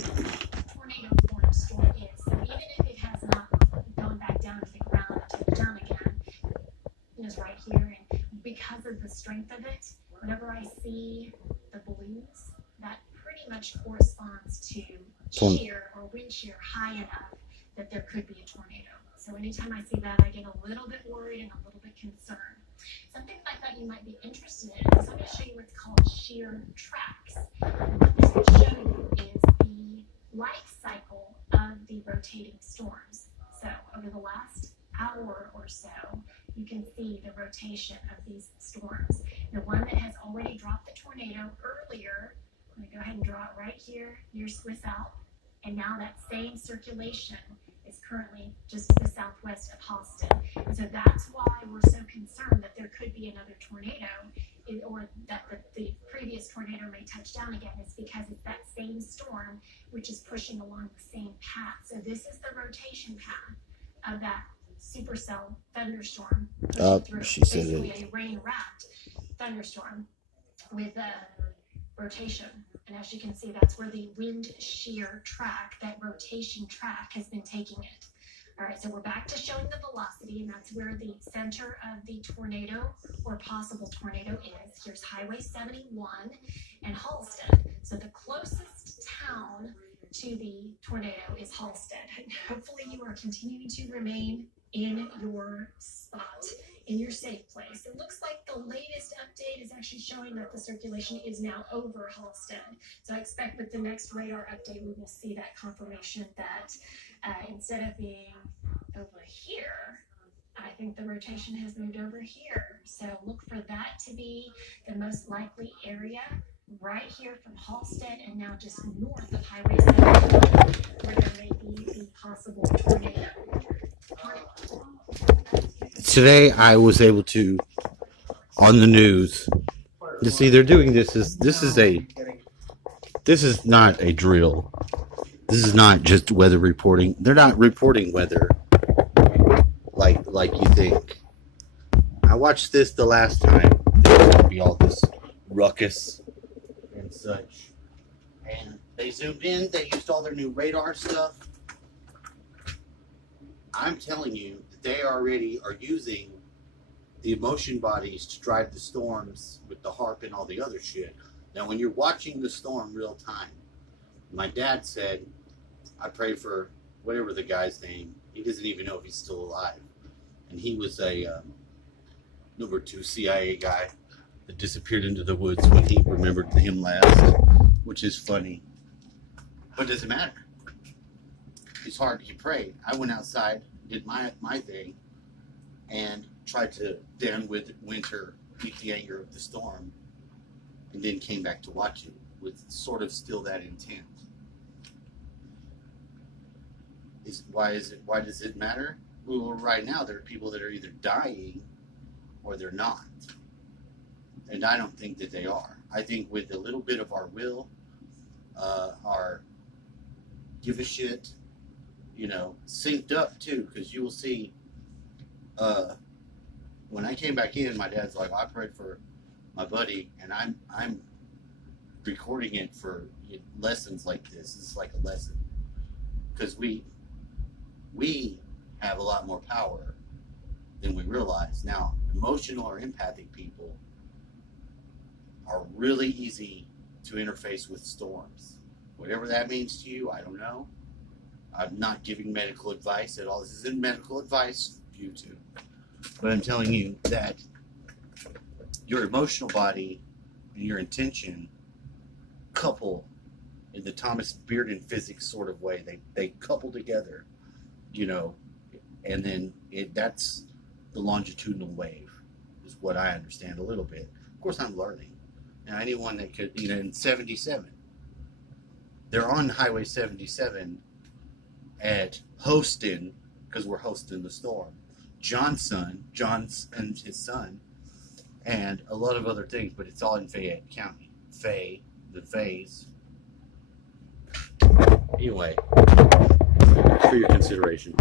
tornado form storm is. So even if it has not gone back down to the ground and touched down again, it is right here. And because of the strength of it, whenever I see the blues, that pretty much corresponds to shear or wind shear high enough that there could be a tornado. So anytime I see that, I get a little bit worried and a little bit concerned. Something I thought you might be interested in is I'm going to show you what's called shear tracks. And what this will show you is the life cycle of the rotating storms. So over the last hour or so, you can see the rotation of these storms. The one that has already dropped the tornado earlier, I'm going to go ahead and draw it right here near Swiss Alps. And now that same circulation is currently just to the southwest of Halston. And so that's why we're so concerned that there could be another tornado, or that the previous tornado may touch down again. It's because it's that same storm which is pushing along the same path. So this is the rotation path of that supercell thunderstorm. She said basically it. a rain-wrapped thunderstorm with a rotation. And as you can see, that's where the wind shear track, that rotation track, has been taking it. All right, so we're back to showing the velocity, and that's where the center of the tornado or possible tornado is. Here's Highway 71 and Halsted. So the closest town to the tornado is Halsted. Hopefully you are continuing to remain in your spot, in your safe place. It looks like the latest update is actually showing that the circulation is now over Halsted. So I expect with the next radar update, we will see that confirmation that instead of being over here, I think the rotation has moved over here. So look for that to be the most likely area, right here from Halsted and now just north of Highway 71, where there may be the possible tornado. Today I was able to, on the news, to see they're doing this is not a drill. This is not just weather reporting. They're not reporting weather like you think. I watched this the last time. There was going to be all this ruckus and such. And they zoomed in. They used all their new radar stuff. I'm telling you, they already are using the motion bodies to drive the storms with the HARP and all the other shit. Now, when you're watching the storm real time, my dad said, I pray for whatever the guy's name. He doesn't even know if he's still alive. And he was a number 2 CIA guy that disappeared into the woods when he remembered him last, which is funny. But it doesn't matter. It's hard. He prayed. I went outside, did my thing, and tried to down with winter, meet the anger of the storm, and then came back to watch it with sort of still that intent. Why does it matter? Well, right now there are people that are either dying or they're not, and I don't think that they are. I think with a little bit of our will, our give a shit, synced up too, because you will see. When I came back in, my dad's like, I prayed for my buddy, and I'm recording it for lessons like this. This is like a lesson, because we have a lot more power than we realize. Now, emotional or empathic people are really easy to interface with storms. Whatever that means to you, I don't know. I'm not giving medical advice at all. This isn't medical advice, YouTube. But I'm telling you that your emotional body and your intention couple in the Thomas Bearden physics sort of way. They couple together, and then that's the longitudinal wave, is what I understand a little bit. Of course, I'm learning. Now, anyone that could, in 77, they're on Highway 77 at Houston, because we're hosting the storm. John's and his son, and a lot of other things, but it's all in Fayette County. The Fays. Anyway, for your consideration.